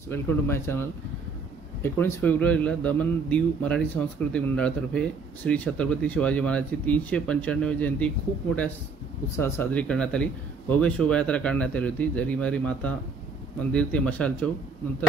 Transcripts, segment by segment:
Welcome to my channel. 19 फेब्रुवारीला दमन दीव मराठी संस्कृती मंडळातर्फे श्री छत्रपती शिवाजी महाराजांची 395वी जयंती खूप मोठ्या उत्साहात साजरी करण्यात आली। भव्य शोभायात्रा काढण्यात आली होती। जरीमारी माता मंदिर ते मशाल चौक नंतर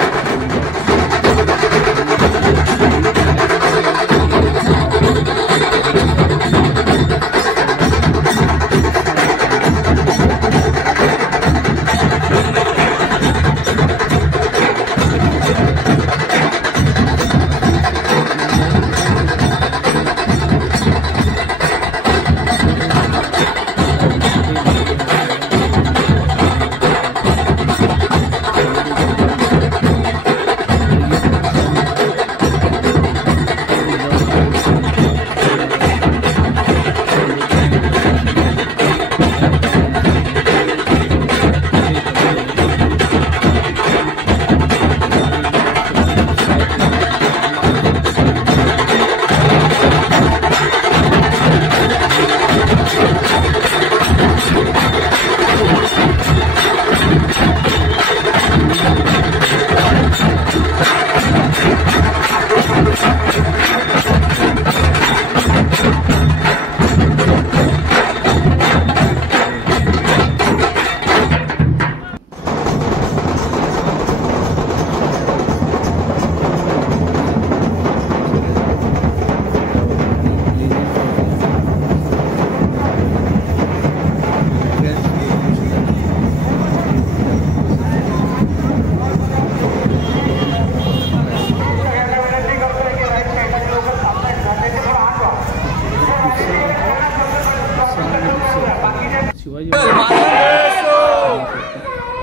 शिवाजी महाराज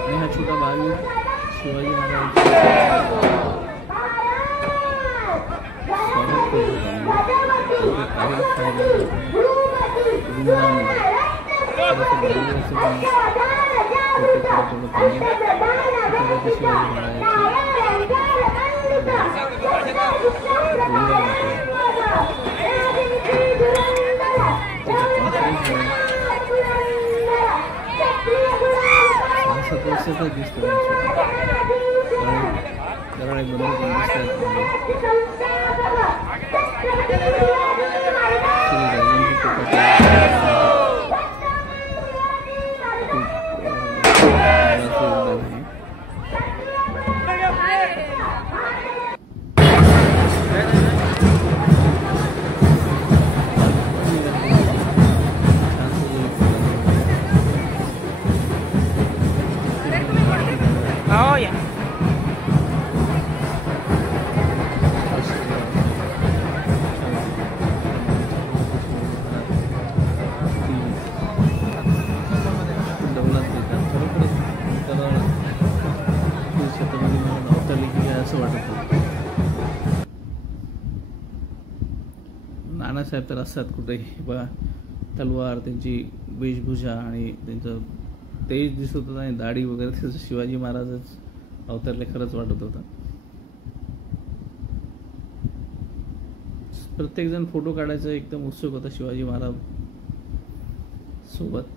आणि हा छोटा भावी शिवाजी महाराज दिसतो जरा एक बंद नानासाहेब तर असतात कुठेही बघा, तलवार, त्यांची वेशभूषा आणि त्यांचं तेज दिसत होतं आणि दाढी वगैरे त्याचं शिवाजी महाराजच अवतरले खरंच वाटत होतं। प्रत्येकजण फोटो काढायचा एकदम उत्सुक होता शिवाजी महाराज सोबत।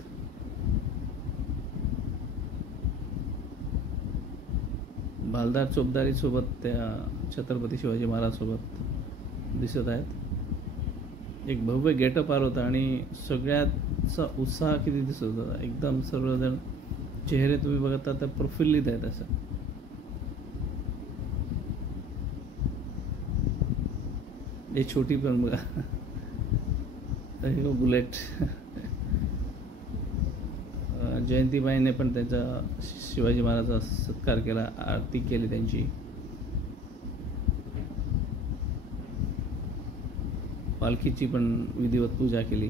भालदार चोपदारी सोबत त्या छत्रपती शिवाजी महाराज सोबत दिसत आहेत। एक भव्य गेटअप आला होता आणि सगळ्याचा उत्साह किती दिसत होता। एकदम सर्वजण चेहरे तुम्ही बघता तर प्रफुल्लित आहेत असं। हे छोटी पण बघा, बुलेट जयंतीबाईने पण त्याचा शिवाजी महाराजांचा सत्कार केला, आरती केली त्यांची। पालखीची पण विधिवत पूजा केली।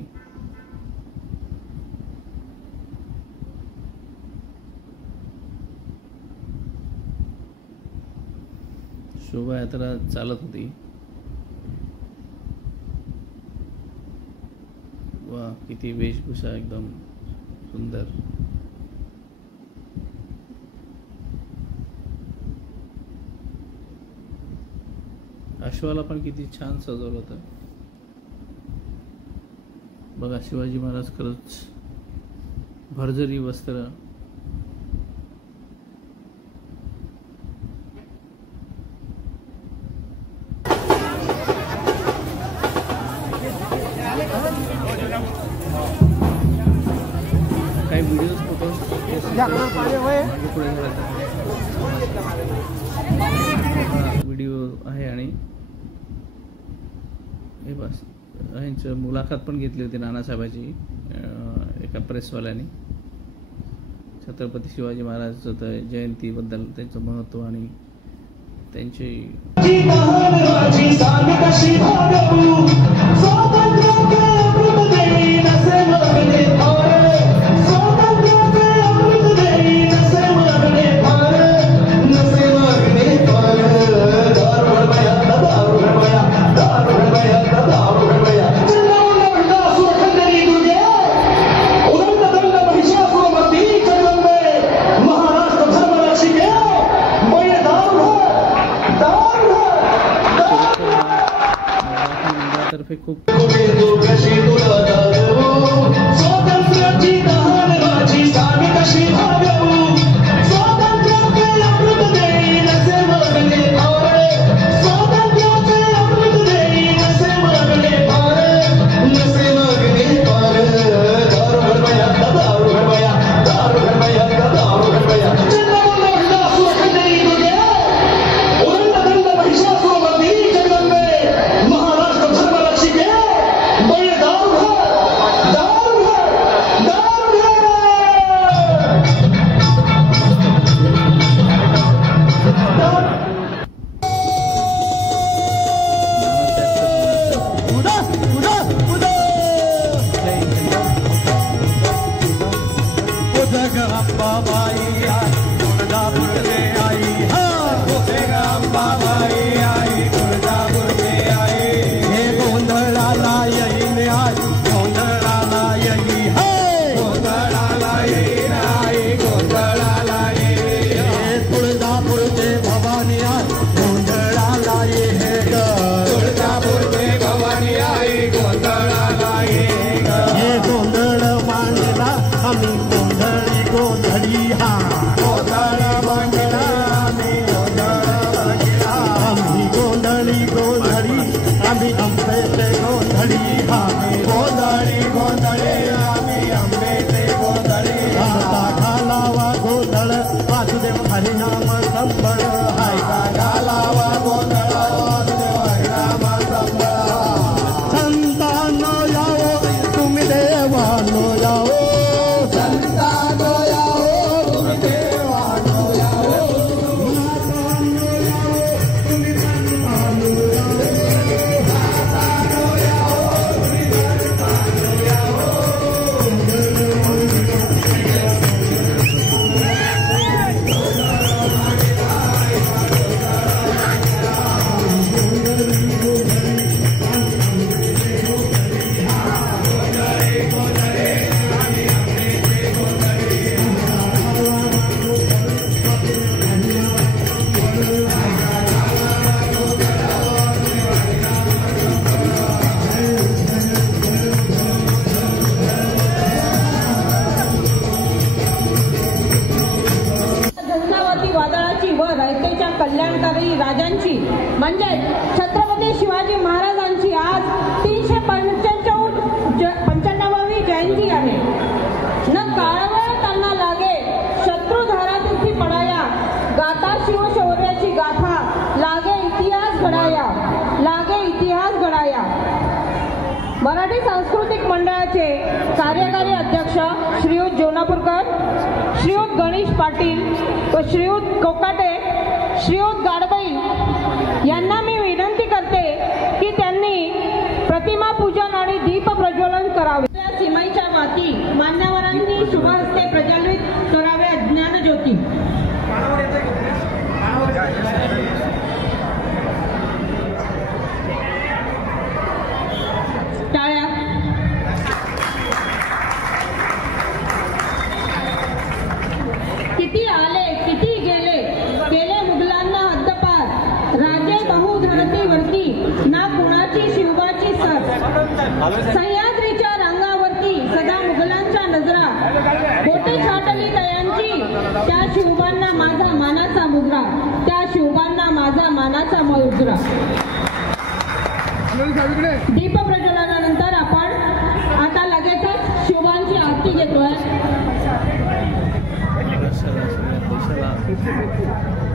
शोभायात्रा चालत होती। वा, किती वेशभूषा एकदम सुंदर। अश्वाला पण किती छान सजवलं होतं बघा। शिवाजी महाराज खरंच भरजरी वस्त्र व्हिडिओ फोटोज व्हिडिओ आहे आणि हे बस यांची मुलाखत पण घेतली होती नानासाहेबाची एका प्रेसवाल्याने छत्रपती शिवाजी महाराजांचं जयंतीबद्दल त्यांचं महत्त्व आणि त्यांची तर्फे खूप कल्याणकारी राजांची म्हणजे छत्रपती शिवाजी महाराजांची आज 395वी जयंती आहे। न काळवेळ त्यांना लागे शत्रुधारा तिथी पडाया, गाता शिवशौर्याची गाथा लागे इतिहास घडाया, लागे इतिहास घडाया। मराठी सांस्कृतिक मंडळाचे कार्यकारी अध्यक्ष श्रीयुत जोनापूरकर, श्रीयुत गणेश पाटील व श्रीयुत कोकाटे, श्रीयुत गाडबाई यांना मी विनंती करते की त्यांनी प्रतिमा पूजन आणि दीप प्रज्वलन करावे। सीमाईच्या वाती मान्यवरांनी शुभहस्ते प्रज्वलित करावे ज्ञानज्योती। टाळ्या। किती आले किती गेले, केले मुघलांना हद्दपार, राजे बहु धरतीवरती ना कुणाची शिवबाची सर। सह्याद्रीच्या रांगावरती सदा मुघलांच्या नजरा, बोटे छाटली दयांची त्या शिवबांना माझा मानाचा मुजरा, त्या शिवबांना माझा मानाचा मुजरा। दीप प्रज्वलनानंतर आपण आता लगेचच शिवबांची आरती घेतोय। महाराष्ट्राला सगळ्या देशाला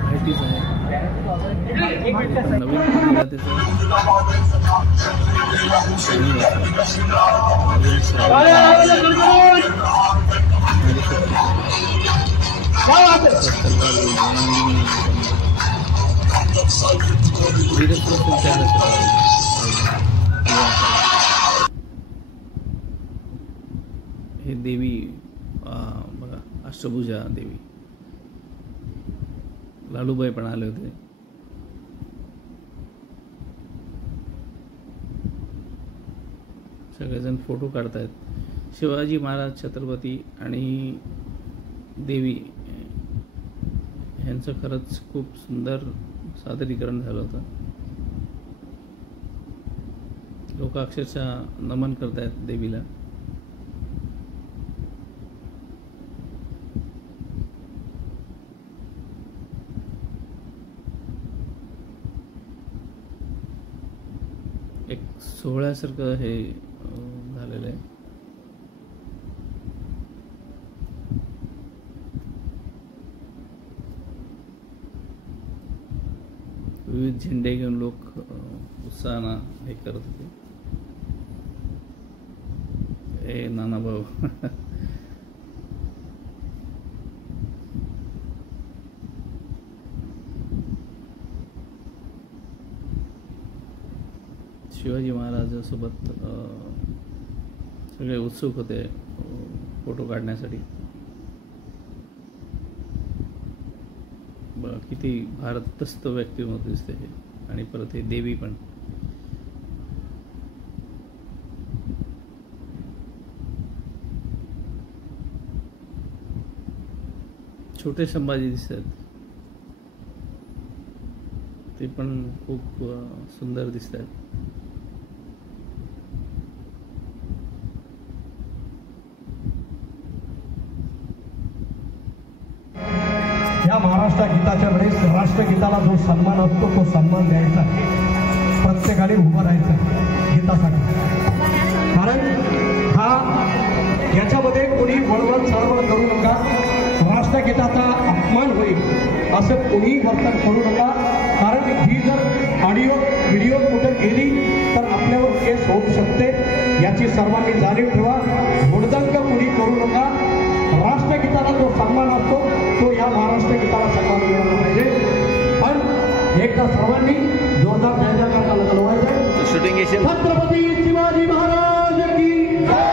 माहितीच आहे. नवीन पिढीला त्याचं हे देवी बघा, अष्टभुजा देवी. लालूबाई पण आले होते. सगळेजण फोटो काढतायत. शिवाजी महाराज, छत्रपती आणि देवी यांचं खरंच खूप सुंदर सादरीकरण झालं होतं. लोक अक्षरशः नमन करतायत देवीला. एक सोहळ्यासारखं हे झालेलं आहे. विविध झेंडे घेऊन लोक उत्साहानं हे करत होते. ए नाना भाऊ. शिवाजी महाराजांसोबत सगळे उत्सुक होते फोटो काढण्यासाठी. किती भारतस्थ व्यक्तिमत्व दिसते हे. आणि परत हे देवी पण. छोटे संभाजी दिसतात, ते पण खूप सुंदर दिसतात. या महाराष्ट्र गीताच्या वेळेस राष्ट्रगीताला जो सन्मान असतो तो सन्मान द्यायचा. प्रत्येकाने उभं राहायचं गीतासाठी. कारण हा याच्यामध्ये कोणी वळवळ चळवळ करू नका. राष्ट्रगीताचा अपमान होईल असं कोणीही वर्तन करू नका. कारण ही जर ऑडिओ व्हिडिओ कुठे गेली तर आपल्यावर केस होऊ शकते. याची सर्वांनी जाणीव ठेवा. हुडदंग कोणी करू नका. राष्ट्रगीताला जो सन्मान असतो तो या महाराष्ट्र गीताला सन्मान मिळाला पाहिजे. पण एकदा सर्वांनी जोरदार जय जयकार बोलवायचं. शूटिंग छत्रपती शिवाजी महाराज की हर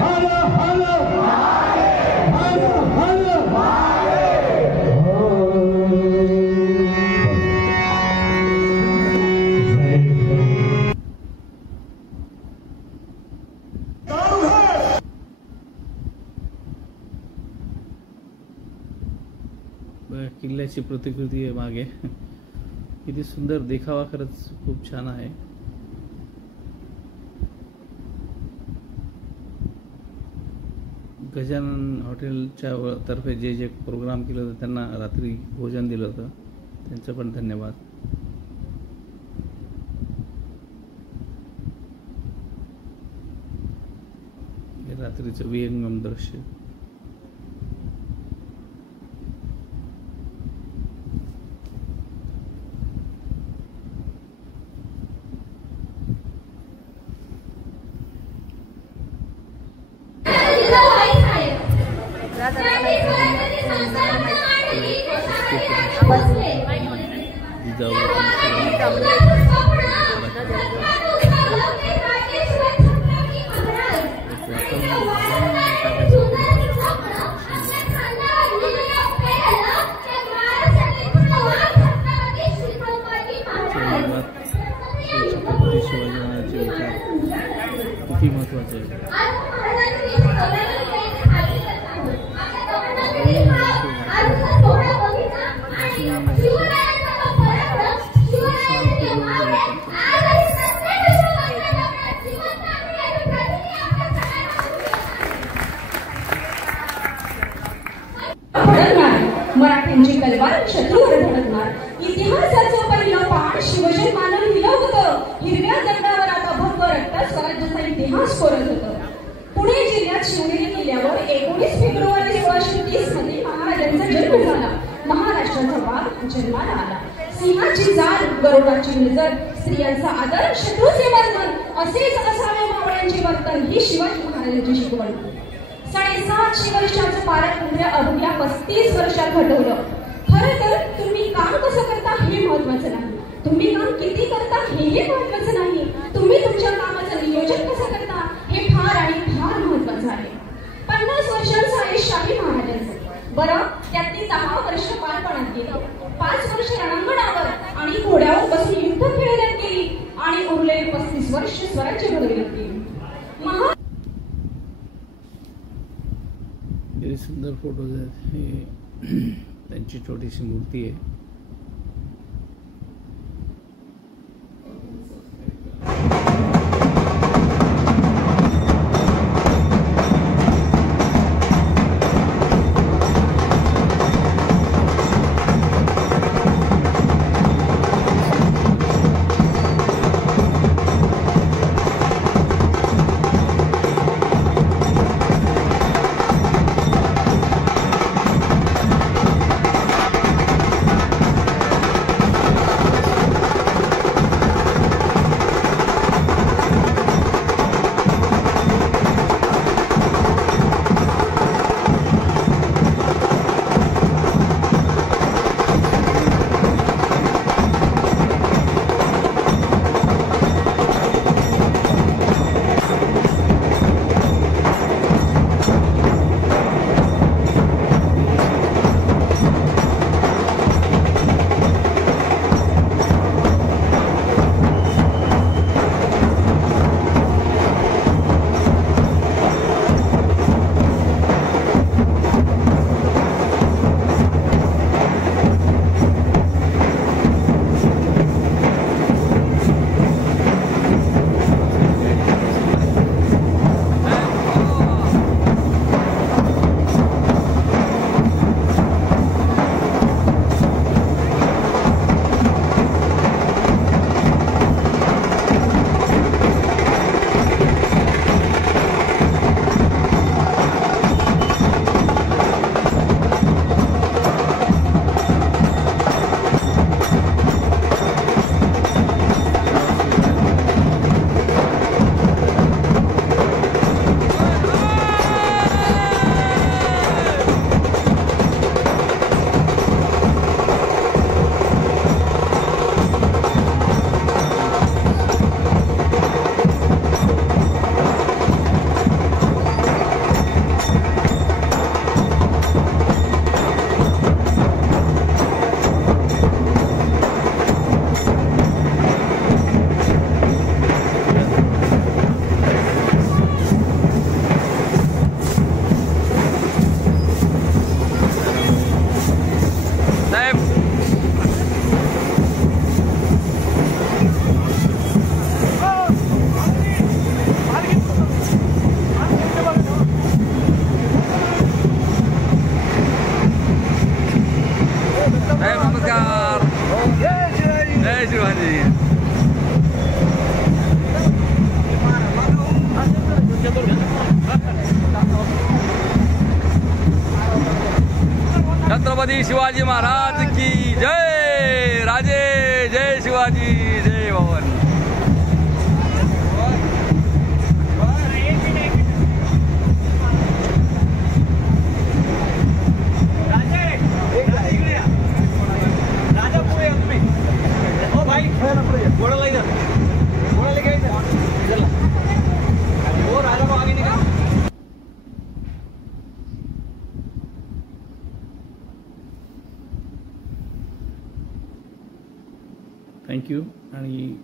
हर हर हर. किल्ल्याची प्रतिकृती आहे मागे. किती सुंदर देखावा, खरंच खूप छान आहे. गजानन हॉटेलच्या तर्फे जे जे प्रोग्राम केलं होतं त्यांना रात्री भोजन दिलं होतं, त्यांचं पण धन्यवाद. हे रात्रीचं विहंगम दृश्य. किती महत्वाचं आहे. मराठ्यांची तलवार शत्रूवर धडकणार. इतिहासाचं पहिलं पाठ शिवजन्मानं लिहिलं होतं. हिरव्या दगडावर आता भव्य रक्त स्वराज्याचा इतिहास कोरत होतं. पुणे जिल्ह्यात शिवनेरी किल्ल्यावर 19 फेब्रुवारी 1630 मध्ये महाराजांचा जन्माला आला. सिंहाची जाल, गरुडाची नजर, स्त्रियांचा आदर, शत्रूचे वर्णन, असेच असावे मावळ्यांचे वर्तन, ही शिवाजी महाराजांची शिकवण. 750 वर्षाचं पारख उद्या अवघ्या 35 वर्षात घडवलं. खरं तर तुम्ही काम कसं करता हे महत्वाचं नाही, तुम्ही काम किती करता हेही महत्वाचं नाही, तुम्ही तुमच्या कामाचं नियोजन कसं करता हे फार आणि फार महत्वाचं आहे. 50 वर्षांचं आहे शाही महाराजांचं. बरं, त्यातली 10 वर्ष बालपणात गेली, 5 वर्ष रणांगणावर आणि घोड्यावर बसून युद्ध खेळण्यात गेली आणि उरलेली 35 वर्ष स्वराज्य घडविण्यात गेली. सुंदर फोटोज आहेत. हे त्यांची छोटीशी मूर्ती आहे. छत्रपती शिवाजी महाराज की जय. राजे जय शिवाजी जय भवन. थँक्यू. आणि